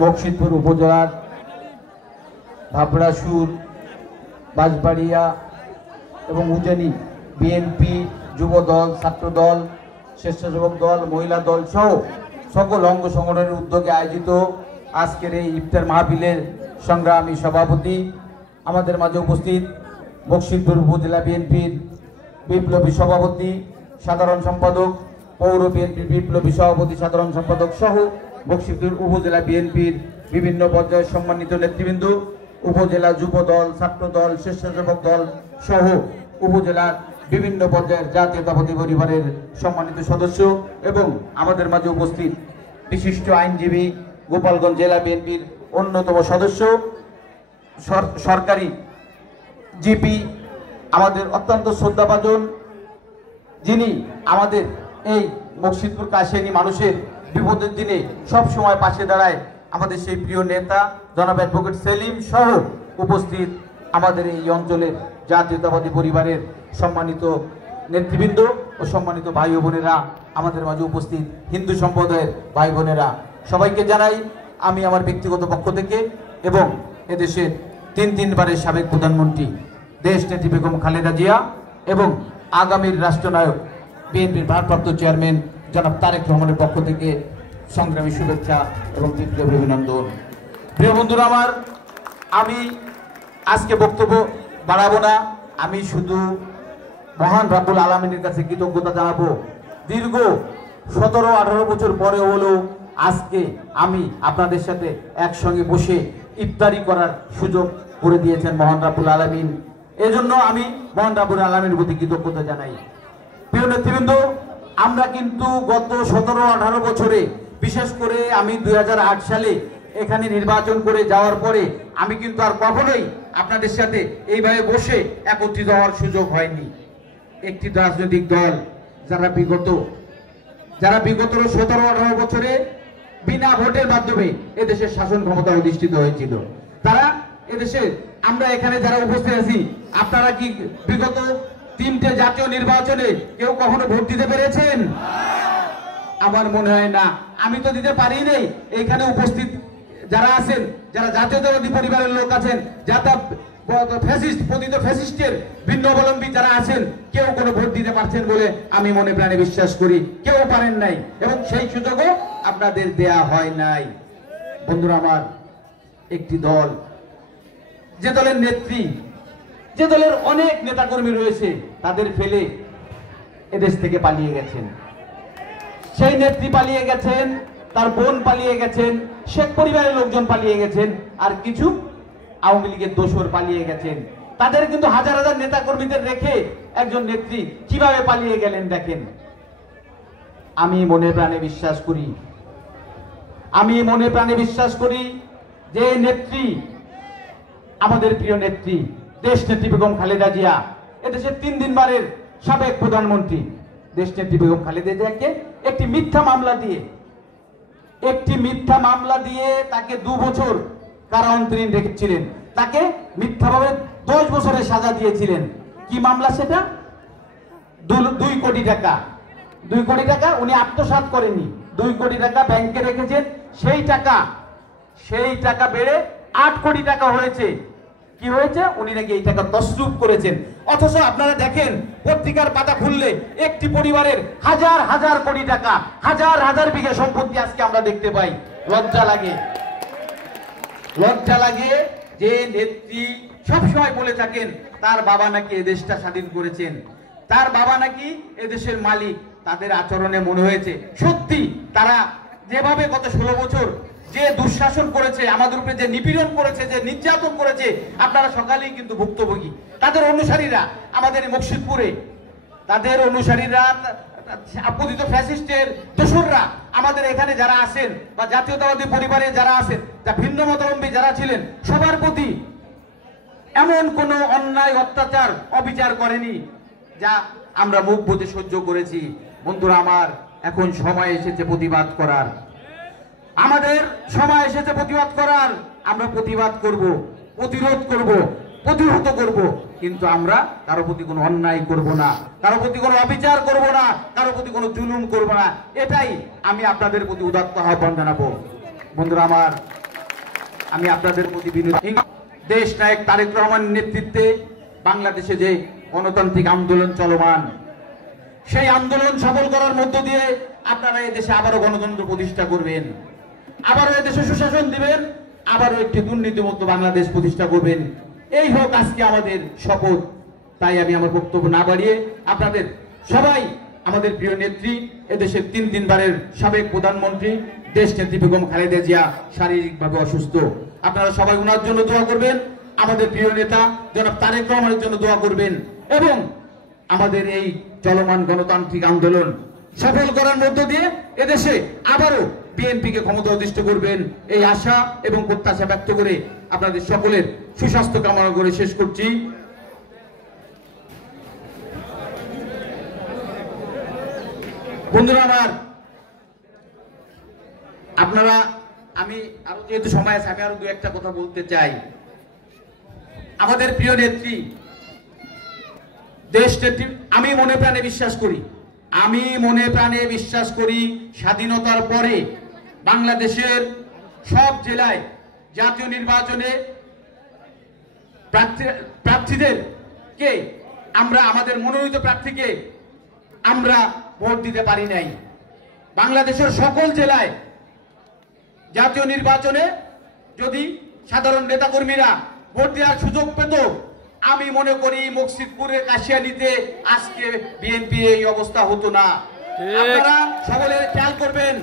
বকশিতপুর উপজেলার ভাবড়াসুর, বাঁশবাড়িয়া এবং উজানি বিএনপি, যুবদল, ছাত্রদল, স্বেচ্ছাসেবক দল, মহিলা দল সহ সকল অঙ্গ সংগঠনের উদ্যোগে আয়োজিত আজকের এই ইফতার মাহফিলের সংগ্রামী সভাপতি, আমাদের মাঝে উপস্থিত বকশিতপুর উপজেলা বিএনপির বিপ্লবী সভাপতি, সাধারণ সম্পাদক, পৌর বিএনপির বিপ্লবী সভাপতি, সাধারণ সম্পাদক সহ বকশিতপুর উপজেলা বিএনপির বিভিন্ন পর্যায়ের সম্মানিত নেতৃবৃন্দ, উপজেলা যুবদল, ছাত্রদল, স্বেচ্ছাসেবক দল সহ উপজেলার বিভিন্ন পর্যায়ের জাতীয়তাবাদী পরিবারের সম্মানিত সদস্য এবং আমাদের মাঝে উপস্থিত বিশিষ্ট আইনজীবী, গোপালগঞ্জ জেলা বিএনপির অন্যতম সদস্য, সরকারি জিপি, আমাদের অত্যন্ত শ্রদ্ধাভাজন, যিনি আমাদের এই বকশিতপুর কাশিয়ানী মানুষের বিপদের দিনে সব সময় পাশে দাঁড়ায়, আমাদের সেই প্রিয় নেতা জনাব অ্যাডভোকেট সেলিম সহ উপস্থিত আমাদের এই অঞ্চলের জাতীয়তাবাদী পরিবারের সম্মানিত নেতৃবৃন্দ ও সম্মানিত ভাই ও বোনেরা, আমাদের মাঝে উপস্থিত হিন্দু সম্প্রদায়ের ভাই বোনেরা, সবাইকে জানাই আমি আমার ব্যক্তিগত পক্ষ থেকে এবং এদেশের তিনবারের সাবেক প্রধানমন্ত্রী দেশ নেত্রী বেগম খালেদা জিয়া এবং আগামীর রাষ্ট্রনায়ক বিএনপির ভারপ্রাপ্ত চেয়ারম্যান জনাব তারেক রহমানের পক্ষ থেকে সংগ্রামী শুভেচ্ছা এবং বিপ্লবী অভিনন্দন। প্রিয় বন্ধুরা আমার, আমি আজকে বক্তব্য বাড়াবো না, আমি শুধু মহান রাব্বুল আলামিনের কাছে কৃতজ্ঞতা জানাবো। দীর্ঘ 17-18 বছর পরে হলেও আজকে আমি আপনাদের সাথে একসঙ্গে বসে ইফতারি করার সুযোগ করে দিয়েছেন মহান রাব্বুল আলামিন। এজন্য আমি মহান রাব্বুল আলামিনের প্রতি কৃতজ্ঞতা জানাই। প্রিয় নেতৃবৃন্দ, আমরা কিন্তু গত 17-18 বছরে, বিশেষ করে আমি 2008 সালে এখানে নির্বাচন করে যাওয়ার পরে আমি কিন্তু আর কখনোই আপনাদের সাথে এইভাবে বসে একত্রিত হওয়ার সুযোগ হয়নি। একটি রাজনৈতিক দল যারা বিগত 17-18 বছরে বিনা ভোটের মাধ্যমে এদেশের শাসন ক্ষমতা অধিষ্ঠিত হয়েছিল, তারা এদেশে, আমরা এখানে যারা উপস্থিত আছি, আপনারা কি বিগত 3টে জাতীয় নির্বাচনে কেউ কখনো ভোট দিতে পেরেছেন? আমার মনে হয় না, আমি তো দিতে পারি নাই। এখানে উপস্থিত যারা আছেন, যারা জাতীয়তাবাদী পরিবারের লোক আছেন, যারা ফ্যাসিস্ট, পতিত ফ্যাসিস্টের ভিন্নবলম্বী যারা আছেন, কেউ কোনো ভোট দিতে পারছেন বলে আমি মনে প্রাণে বিশ্বাস করি কেউ পারেন নাই, এবং সেই সুযোগও আপনাদের দেয়া হয় নাই। বন্ধুরা আমার, একটি দল, যে দলের নেত্রী, যে দলের অনেক নেতাকর্মী রয়েছে, তাদের ফেলে এদেশ থেকে পালিয়ে গেছেন। সেই নেত্রী পালিয়ে গেছেন, তার বোন পালিয়ে গেছেন, শেখ পরিবারের লোকজন পালিয়ে গেছেন, আর কিছু আওয়ামী লীগের দোসর পালিয়ে গেছেন। তাদের কিন্তু হাজার হাজার নেতা কর্মীদের রেখে একজন নেত্রী কিভাবে পালিয়ে গেলেন দেখেন। আমি মনে প্রাণে বিশ্বাস করি যে নেত্রী, আমাদের প্রিয় নেত্রী দেশ নেত্রী বেগম খালেদা জিয়া, এদেশের 3বারের সাবেক প্রধানমন্ত্রী দেশ নেত্রী বেগম খালেদা জিয়াকে একটি মিথ্যা মামলা দিয়ে তাকে 2 বছর কারান্তরীণ রেখেছিলেন, তাকে মিথ্যাভাবে 10 বছরের সাজা দিয়েছিলেন। কি মামলা সেটা? 2 কোটি টাকা। 2 কোটি টাকা উনি আত্মসাৎ করেননি, 2 কোটি টাকা ব্যাংকে রেখেছেন। সেই টাকা বেড়ে 8 কোটি টাকা হয়েছে। কি হয়েছে? উনি নাকি এই টাকা তসরুপ করেছেন। অথচ আপনারা দেখেন, পত্রিকার পাতা খুললে একটি পরিবারের হাজার হাজার কোটি টাকা, হাজার হাজার বিঘা সম্পত্তি আজকে আমরা দেখতে পাই। লজ্জা লাগে যে নেত্রী সবসময় বলে থাকেন তার বাবা নাকি এদেশটা স্বাধীন করেছেন, তার বাবা নাকি এদেশের মালিক। তাদের আচরণে মনে হয়েছে সত্যি তারা যেভাবে গত 16 বছর যে দুঃশাসন করেছে, আমাদের উপরে যে নিপীড়ন করেছে, যে নির্যাতন করেছে, আপনারা সকালেই কিন্তু ভুক্তভোগী। তাদের অনুসারীরা আমাদের বকশিতপুরে, তাদের অনুসারীরা, পতিত ফ্যাসিস্টের দোসররা আমাদের এখানে যারা আছেন, বা জাতীয়তাবাদী পরিবারে যারা আছেন, যা ভিন্ন মতাবলম্বী যারা ছিলেন, সবার প্রতি এমন কোন অন্যায়, অত্যাচার, অবিচার করেনি যা আমরা মুখ বুজে সহ্য করেছি। বন্ধুরা আমার, এখন সময় এসেছে প্রতিবাদ করার। আমাদের সময় এসেছে প্রতিবাদ করার। আমরা প্রতিবাদ করব, প্রতিরোধ করব, প্রতিহত করব, কিন্তু আমরা কারো প্রতি কোনো অন্যায় করব না, কারো প্রতি কোনো অবিচার করব না, কারো প্রতি কোনো জুলুম করব না। এটাই আমি আপনাদের প্রতি উদাত্ত আহ্বান জানাবো। বন্ধুরা আমার, আমি আপনাদের প্রতি বিনতি, দেশ নায়ক তারেক রহমানের নেতৃত্বে বাংলাদেশে যে গণতান্ত্রিক আন্দোলন চলমান, সেই আন্দোলন সফল করার মধ্য দিয়ে আপনারা এদেশে আবারও গণতন্ত্র প্রতিষ্ঠা করবেন, আবারও এদেশে সুশাসন দিবেন, আবারও একটি দুর্নীতিমুক্ত বাংলাদেশ প্রতিষ্ঠা করবেন। এই হোক আজকে আমাদের শপথ। তাই আমি আমার বক্তব্য না বাড়িয়ে আপনাদের সবাই, আমাদের প্রিয় নেত্রী, এদেশের তিনবারের সাবেক প্রধানমন্ত্রী দেশ নেত্রী বেগম খালেদা জিয়া শারীরিকভাবে অসুস্থ, আপনারা সবাই ওনার জন্য দোয়া করবেন। আমাদের প্রিয় নেতা জনাব তারেক রহমানের জন্য দোয়া করবেন এবং আমাদের এই চলমান গণতান্ত্রিক আন্দোলন সফল করার মধ্য দিয়ে এদেশে আবারও বিএনপিকে ক্ষমতা অধিষ্ঠ করবেন, এই আশা এবং প্রত্যাশা ব্যক্ত করে আপনাদের সকলের সুস্বাস্থ্য কামনা করে শেষ করছি। বন্ধুরা আমার, আপনারা, আমি আরো যেহেতু সময় আছে, আমি আরো দু একটা কথা বলতে চাই। আমাদের প্রিয় নেত্রী, দেশ নেত্রী, আমি মনে প্রাণে বিশ্বাস করি স্বাধীনতার পরে বাংলাদেশের সব জেলায় জাতীয় নির্বাচনে প্রার্থীদেরকে আমরা, আমাদের মনোনীত প্রার্থীকে আমরা ভোট দিতে পারি নাই। বাংলাদেশের সকল জেলায় জাতীয় নির্বাচনে যদি সাধারণ নেতাকর্মীরা ভোট দেওয়ার সুযোগ পেত, আমি মনে করি মকসিদপুরের কাশিয়ানীতে আজকে বিএনপি এই অবস্থা হতো না। আপনারা সকলে খেয়াল করবেন,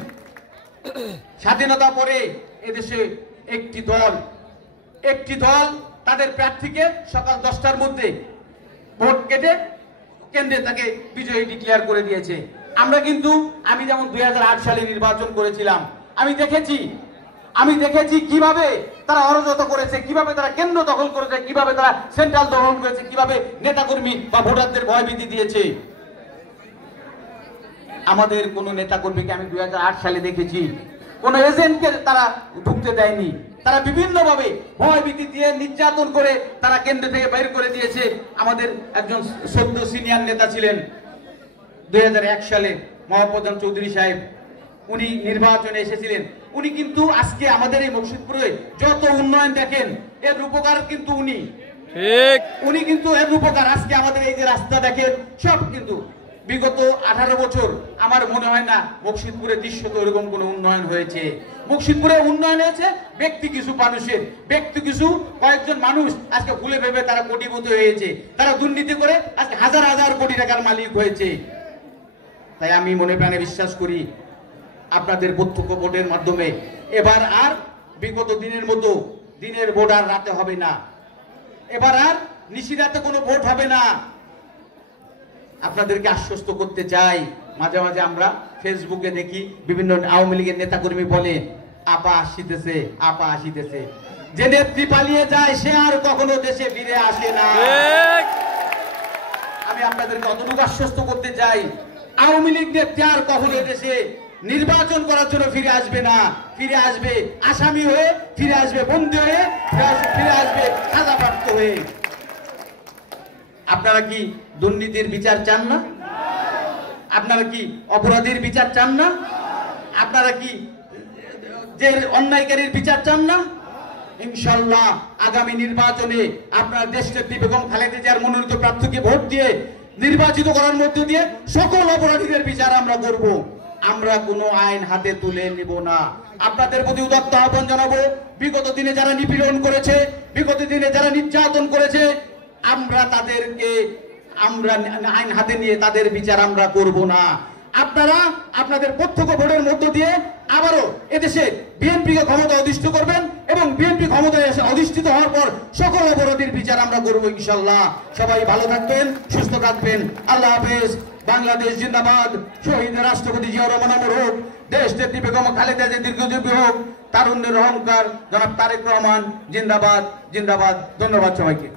স্বাধীনতা পরে এদেশে একটি দল তাদের প্রার্থীকে সকাল 10টার মধ্যে ভোট কেটে কেন্দ্রে তাকে বিজয়ী ডিক্লেয়ার করে দিয়েছে। আমরা কিন্তু, আমি যেমন 2008 সালে নির্বাচন করেছিলাম, আমি দেখেছি কিভাবে তারা অরাজক করেছে, কিভাবে তারা কেন্দ্র দখল করেছে, কিভাবে তারা সেন্ট্রাল দখল করেছে, কিভাবে নেতাকর্মী বা ভোটারদের ভয়ভীতি দিয়েছে। আমাদের কোন নেতাকর্মীকে আমি 2008 সালে দেখেছি কোন এজেন্টকে তারা ঢুকতে দেয়নি, তারা বিভিন্নভাবে ভয়ভীতি দিয়ে নির্যাতন করে তারা কেন্দ্র থেকে বের করে দিয়েছে। আমাদের একজন সদ্য সিনিয়র নেতা ছিলেন 2001 সালে মহাপ্রধান চৌধুরী সাহেব, উনি নির্বাচনে এসেছিলেন। উনি কিন্তু আজকে আমাদের এই মকসিদপুরে যত উন্নয়ন দেখেন, এর রূপকার কিন্তু উনি কিন্তু এর রূপকার। আজকে আমাদের এই যে রাস্তা দেখেন, সব কিন্তু বিগত 18 বছর আমার মনে হয় না মকসিদপুরে দৃশ্যত এরকম কোনো উন্নয়ন হয়েছে। মকসিদপুরে উন্নয়ন হয়েছে ব্যক্তি কিছু কয়েকজন মানুষ আজকে ভুলে ভেবে তারা কোটিপতি হয়েছে, তারা দুর্নীতি করে আজকে হাজার হাজার কোটি টাকার মালিক হয়েছে। তাই আমি মনে প্রাণে বিশ্বাস করি আপনাদের প্রত্যক্ষ ভোটের মাধ্যমে এবার আর বিগত দিনের মতো দিনের ভোট আর রাতে হবে না, এবার আর নিশিরাতে কোনো ভোট হবে না। আপনাদেরকে আশ্বস্ত করতে চাই, মাঝে মাঝে আমরা ফেসবুকে দেখি বিভিন্ন আওয়ামী লীগের নেতাকর্মী বলে আপা আসিতেছে, যে নেত্রী পালিয়ে যায় সে আর কখনো দেশে ফিরে আসে না। আমি আপনাদেরকে অতটুকু আশ্বস্ত করতে চাই, আওয়ামী লীগ নেত্রী আর কখনো দেশে নির্বাচন করার জন্য ফিরে আসবে না। ফিরে আসবে আসামি হয়ে, ফিরে আসবে বন্দী হয়ে, ফিরে আসবে সাজাপ্রাপ্ত হয়ে। আপনারা কি দুর্নীতির বিচার চান না? আপনারা কি অপরাধীর বিচার চান না? আপনারা কি যে অন্যায়কারীর বিচার চান না? ইনশাআল্লাহ আগামী নির্বাচনে আপনার দেশনেত্রী বেগম খালেদা জিয়ার মনোনীত প্রার্থীকে ভোট দিয়ে নির্বাচিত করার মধ্য দিয়ে সকল অপরাধীদের বিচার আমরা করব। আমরা কোনো আইন হাতে তুলে নিব না। আপনাদের প্রতি উদাত্ত আহ্বান জানাবো, বিগত দিনে যারা নিপীড়ন করেছে, বিগত দিনে যারা নির্যাতন করেছে, আমরা আইন হাতে নিয়ে তাদের বিচার আমরা করব না। আপনারা আপনাদের প্রত্যক্ষ ভোটের মধ্য দিয়ে আবারও এদেশে বিএনপিকে ক্ষমতা অধিষ্ঠিত করবেন এবং বিএনপি ক্ষমতায় এসে অধিষ্ঠিত হওয়ার পর সকল অপরাধীর বিচার আমরা করব ইনশাআল্লাহ। সবাই ভালো থাকবেন, সুস্থ থাকবেন। আল্লাহ হাফেজ। বাংলাদেশ জিন্দাবাদ। শহীদ রাষ্ট্রপতি জিয়াউর রহমান অমর হোক। দেশ নেত্রী বেগম খালেদা জিয়া দীর্ঘজীবী হোক। তারুণ্যের অহংকার জনাব তারেক রহমান জিন্দাবাদ। ধন্যবাদ সবাইকে।